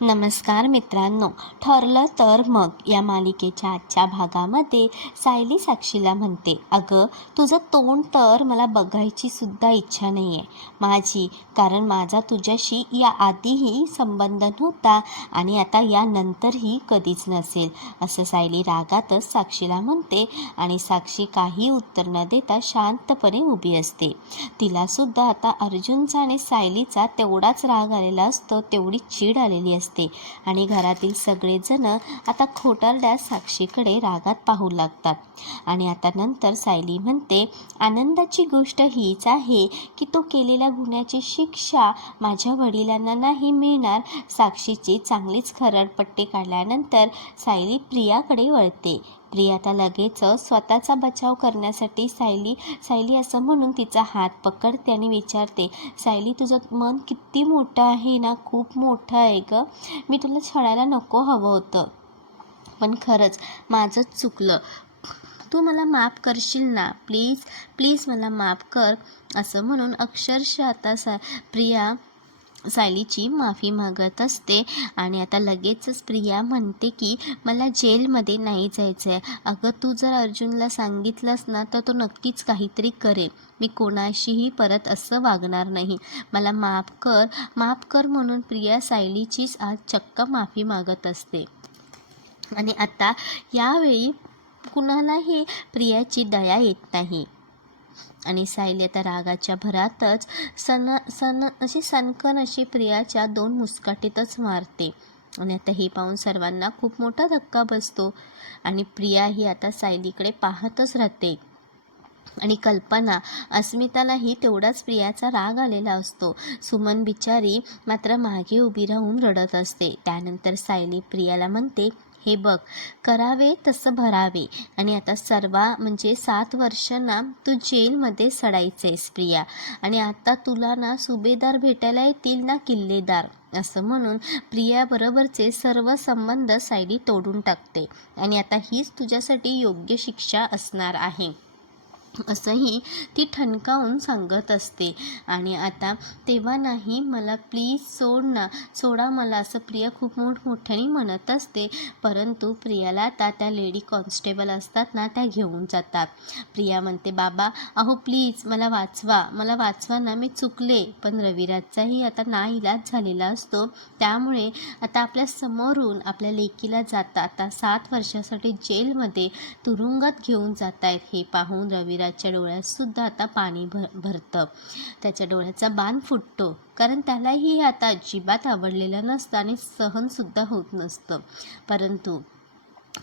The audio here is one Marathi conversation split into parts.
नमस्कार मित्रांनो, ठरलं तर मग या मालिकेच्या आजच्या भागामध्ये सायली साक्षीला म्हणते, अगं तुझं तोंड तर मला बघायची सुद्धा इच्छा नाही आहे माझी, कारण माझा तुझ्याशी या आधीही संबंध नव्हता आणि आता यानंतरही कधीच नसेल, असं सायली रागातच साक्षीला म्हणते. आणि साक्षी काही उत्तर न देता शांतपणे उभी असते. तिलासुद्धा आता अर्जुनचा आणि सायलीचा तेवढाच राग आलेला असतो, तेवढी चीड आलेली असते. आणि घरातील सगळेजण आता खोटारड्या साक्षीकडे रागात पाहू लागतात. आणि आता नंतर सायली म्हणते, आनंदाची गोष्ट हीच आहे की तो केलेल्या गुन्ह्याची शिक्षा माझ्या वडिलांना नाही मिळणार. साक्षीची चांगलीच खरडपट्टी काढल्यानंतर सायली प्रियाकडे वळते. प्रिया आता लगेच स्वतःचा बचाव करण्यासाठी सायली असं म्हणून तिचा हात पकडते आणि विचारते, सायली तुझं मन किती मोठं आहे ना, खूप मोठं आहे ग. मी तुला छळायला नको हवं होतं, पण खरंच माझंच चुकलं. तू मला माफ करशील ना, प्लीज प्लीज मला माफ कर. असं म्हणून अक्षरशः आता प्रिया सायलीची माफी मागत असते. आणि आता लगेचच प्रिया म्हणते की मला जेलमध्ये नाही जायचं आहे. अगं तू जर अर्जुनला सांगितलंस ना तर तो नक्कीच काहीतरी करेल. मी कोणाशीही परत असं वागणार नाही. मला माफ कर म्हणून प्रिया सायलीचीच आज चक्क माफी मागत असते. आणि आता यावेळी कुणालाही प्रियाची दया येत नाही. आणि सायली आता रागाच्या भरातच सनकन अशी प्रियाच्या 2 मुस्काटीतच मारते. आणि आता हे पाहून सर्वांना खूप मोठा धक्का बसतो. आणि प्रिया ही आता सायलीकडे पाहतच राहते. आणि कल्पना, अस्मितालाही तेवढाच प्रियाचा राग आलेला असतो. सुमन बिचारी मात्र मागे उभी राहून रडत असते. त्यानंतर सायली प्रियाला म्हणते, हे बघ, करावे तसं भरावे. आणि आता 7 वर्षांना तू जेलमध्ये सडायचेस प्रिया. आणि आता तुला ना सुभेदार भेटायला येतील ना किल्लेदार. असं म्हणून प्रियाबरोबरचे सर्व संबंध सायली तोडून टाकते. आणि आता हीच तुझ्यासाठी योग्य शिक्षा असणार आहे, असंही ती ठणकावून सांगत असते. आणि आता तेव्हा नाही, मला प्लीज सोडा मला, असं प्रिया खूप मोठमोठ्याने म्हणत असते. परंतु प्रियाला आता त्या लेडी कॉन्स्टेबल असतात ना, त्या घेऊन जातात. प्रिया म्हणते, बाबा अहो प्लीज मला वाचवा ना, मी चुकले. पण रविराजचाही आता नाईलाज झालेला असतो. त्यामुळे आता आपल्या समोरून आपल्या लेकीला जाता आता 7 वर्षासाठी जेलमध्ये तुरुंगात घेऊन जात आहेत. हे पाहून रविराजच्या डोळ्यात सुद्धा आता पाणी भरतं. त्याच्या डोळ्याचा बाण फुटतो, कारण त्यालाही आता अजिबात आवडलेलं नसतं आणि सहनसुद्धा होत नसतं. परंतु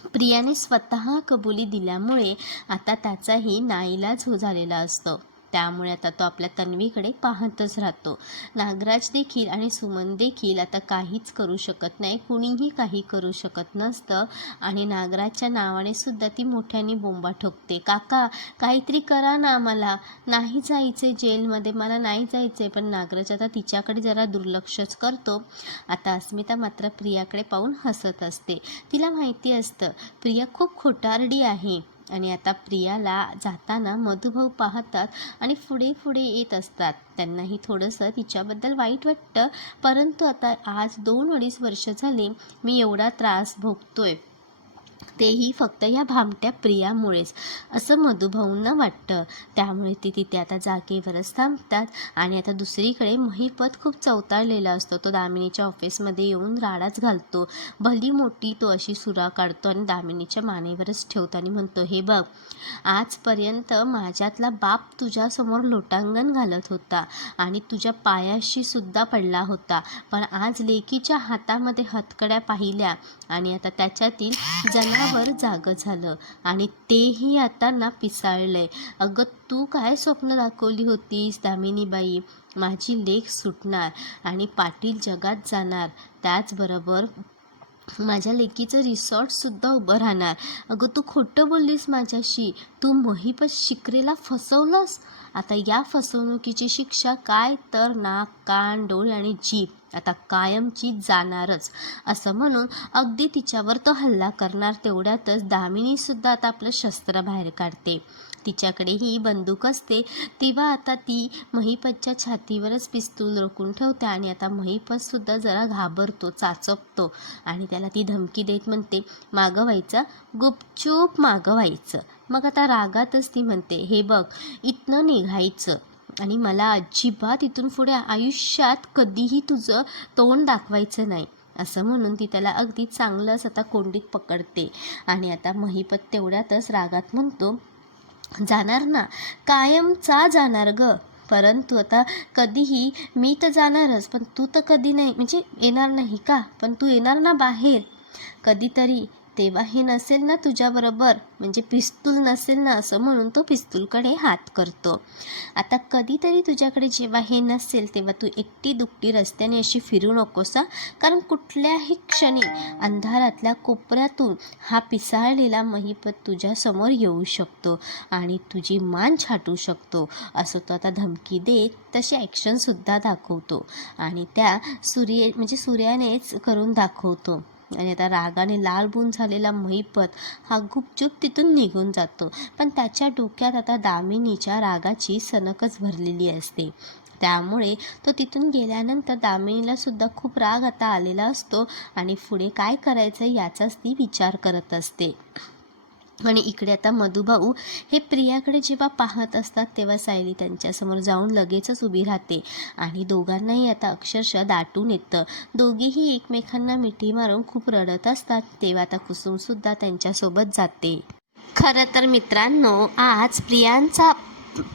प्रियाने स्वतः कबुली दिल्यामुळे आता त्याचाही नाईलाज झालेला असतो. त्यामुळे आता तो आपल्या तन्वीकडे पाहतच राहतो. नागराज देखील आणि सुमन देखील आता काहीच करू शकत नाही, कुणीही काही करू शकत नसतं. आणि नागराजच्या नावाने सुद्धा ती मोठ्याने बोंबा ठोकते, काका काहीतरी करा ना, मला नाही जायचे जेलमध्ये, मला नाही जायचे. पण नागराज आता तिच्याकडे जरा दुर्लक्षच करतो. आता अस्मिता मात्र प्रियाकडे पाहून हसत असते. तिला माहिती असतं प्रिया खूप खोटारडी आहे. आणि आता प्रियाला जाताना मधुभाऊ पाहतात आणि पुढे येत असतात. त्यांनाही थोडंसं तिच्याबद्दल वाईट वाटतं. परंतु आता आज 2-2.5 वर्ष झाले मी एवढा त्रास भोगतोय, तेही फक्त या भामट्या प्रियामुळेच, असं मधुभाऊंना वाटतं. त्यामुळे ते तिथे आता जागेवरच थांबतात. आणि आता दुसरीकडे महिपत खूप चवताळलेला असतो. तो दामिनीच्या ऑफिसमध्ये येऊन राडाच घालतो. भली मोठी तो अशी सुरा काढतो आणि दामिनीच्या मानेवरच ठेवतो आणि म्हणतो, हे बघ, आजपर्यंत माझ्यातला बाप तुझ्यासमोर लोटांगण घालत होता आणि तुझ्या पायाशी सुद्धा पडला होता, पण आज लेकीच्या हातामध्ये हतकड्या पाहिल्या आणि आता त्याच्यातील जनावर जागं झालं आणि तेही आता ना पिसाळलंय. अगं तू काय स्वप्न दाखवली होतीस दामिनीबाई, माझी लेक सुटणार आणि पाटील जगात जाणार, त्याचबरोबर माझ्या लेकीचं रिसॉर्टसुद्धा उभं राहणार. अगं तू खोटं बोललीस माझ्याशी, तू महिपत शिकरेला फसवलंस. आता या फसवणुकीची शिक्षा काय तर नाक, कान, डोळे आणि जीभ आता कायमची जाणारच असं म्हणून अगदी तिच्यावर तो हल्ला करणार तेवढ्यातच दामिनीसुद्धा आता आपलं शस्त्र बाहेर काढते. तिच्याकडेही बंदूक असते. तेव्हा आता ती महिपतच्या छातीवरच पिस्तूल रोखून ठेवते आणि आता महिपतसुद्धा जरा घाबरतो, चाचपतो आणि त्याला ती धमकी देत म्हणते, मागं व्हायचा, गुपचूप मागं व्हायचं. मग आता रागातच ती म्हणते, हे बघ, इथनं निघायचं आणि मला अजिबात इथून पुढे आयुष्यात कधीही तुझं तोंड दाखवायचं नाही असं म्हणून ती त्याला अगदी चांगलंच आता कोंडीत पकडते. आणि आता महिपत तेवढ्यातच रागात म्हणतो, जाणार ना, कायमचा जाणार ग, परंतु आता कधीही मी तर जाणारच, पण तू तर कधी नाही, म्हणजे येणार नाही का, पण तू येणार ना बाहेर कधीतरी, तेव्हा हे नसेल ना तुझ्याबरोबर, म्हणजे पिस्तूल नसेल ना असं म्हणून तो पिस्तूलकडे हात करतो. आता कधीतरी तुझ्याकडे जेव्हा हे नसेल तेव्हा तू एकटी दुकटी रस्त्याने अशी फिरू नकोस, कारण कुठल्याही क्षणी अंधारातल्या कोपऱ्यातून हा पिसाळलेला महिपत तुझ्यासमोर येऊ शकतो आणि तुझी मान छाटू शकतो असं तो आता धमकी देत तशी ॲक्शनसुद्धा दाखवतो आणि त्या सूर्यानेच करून दाखवतो. आणि आता रागाने लालबून झालेला महिपत हा गुपचूप तिथून निघून जातो. पण त्याच्या डोक्यात आता दामिनीच्या रागाची सनकच भरलेली असते. त्यामुळे तो तिथून गेल्यानंतर दामिनीला सुद्धा खूप राग आता आलेला असतो आणि पुढे काय करायचं याचाच ती विचार करत असते. आणि इकडे आता मधुभाऊ हे प्रियाकडे जेव्हा पाहत असतात तेव्हा सायली त्यांच्यासमोर जाऊन लगेचच उभी राहते आणि दोघांनाही आता अक्षरशः दाटून येतं. दोघेही एकमेकांना मिठी मारून खूप रडत असतात. तेव्हा आता कुसुमसुद्धा त्यांच्यासोबत जाते. खरं तर मित्रांनो, आज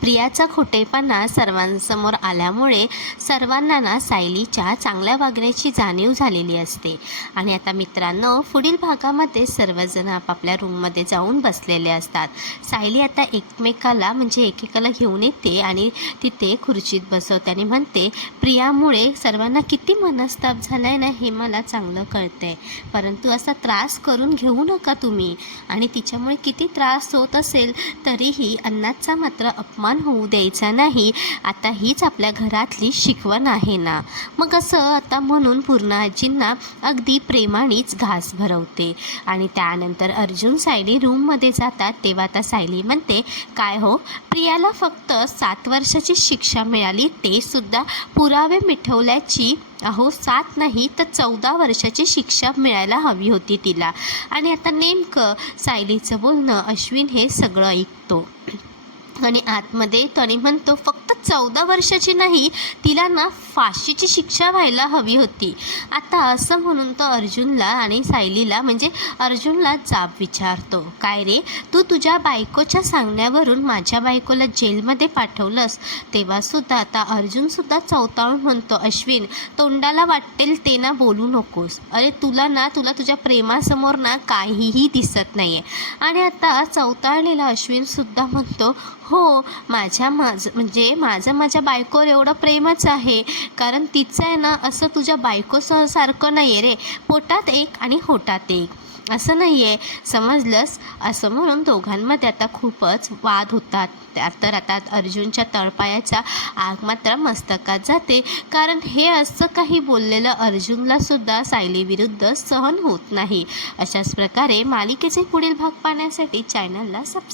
प्रियाचा खोटेपणा सर्वांसमोर आल्यामुळे सर्वांना ना सायलीच्या चांगल्या वागण्याची जाणीव झालेली असते. आणि आता मित्रांनो, पुढील भागामध्ये सर्वजण आपापल्या रूममध्ये जाऊन बसलेले असतात. सायली आता एकेकाला घेऊन येते आणि तिथे खुर्चीत बसवते आणि म्हणते, प्रियामुळे सर्वांना किती मनस्ताप झालाय ना हे मला चांगलं कळतंय, परंतु असा त्रास करून घेऊ नका तुम्ही, आणि तिच्यामुळे किती त्रास होत असेल तरीही अन्नाचा मात्र अपमान होऊ द्यायचा नाही. आता हीच आपल्या घरातली शिकवण आहे ना. मग असं आता म्हणून पूर्ण आजींना अगदी प्रेमानेच घास भरवते. आणि त्यानंतर अर्जुन सायली रूममध्ये जातात. तेव्हा आता सायली म्हणते, काय हो, प्रियाला फक्त 7 वर्षाची शिक्षा मिळाली, ते सुद्धा पुरावे मिटवल्याची. अहो, 7 नाही तर 14 वर्षाची शिक्षा मिळायला हवी होती तिला. आणि आता नेमकं सायलीचं बोलणं अश्विन हे सगळं ऐकतो आणि आतमध्ये येतो आणि म्हणतो, फक्त 14 वर्षाची नाही, तिला ना फाशीची शिक्षा व्हायला हवी होती. आता असं म्हणून तो अर्जुनला आणि सायलीला म्हणजे अर्जुनला जाब विचारतो, काय रे, तू तुझ्या बायकोच्या सांगण्यावरून माझ्या बायकोला जेलमध्ये पाठवलंस. तेव्हासुद्धा आता अर्जुनसुद्धा चवताळून म्हणतो, अश्विन, तोंडाला वाटेल ते ना बोलू नकोस. अरे तुला तुझ्या प्रेमासमोर ना काहीही दिसत नाही आहे. आणि आता चवताळलेला अश्विनसुद्धा म्हणतो, हो, माझ्या बायकोवर एवढं प्रेमच आहे, कारण तिचं आहे ना असं तुझ्या बायकोसारखं नाही आहे रे, पोटात एक आणि होटात एक असं नाही आहे, समजलंस. असं म्हणून दोघांमध्ये आता खूपच वाद होतात. तर आता अर्जुनच्या तळपायाचा आग मात्र मस्तकात जाते, कारण हे असं काही बोललेलं अर्जुनला सुद्धा सायलीविरुद्ध सहन होत नाही. अशाच प्रकारे मालिकेचे पुढील भाग पाहण्यासाठी चॅनलला सबस्क्राईब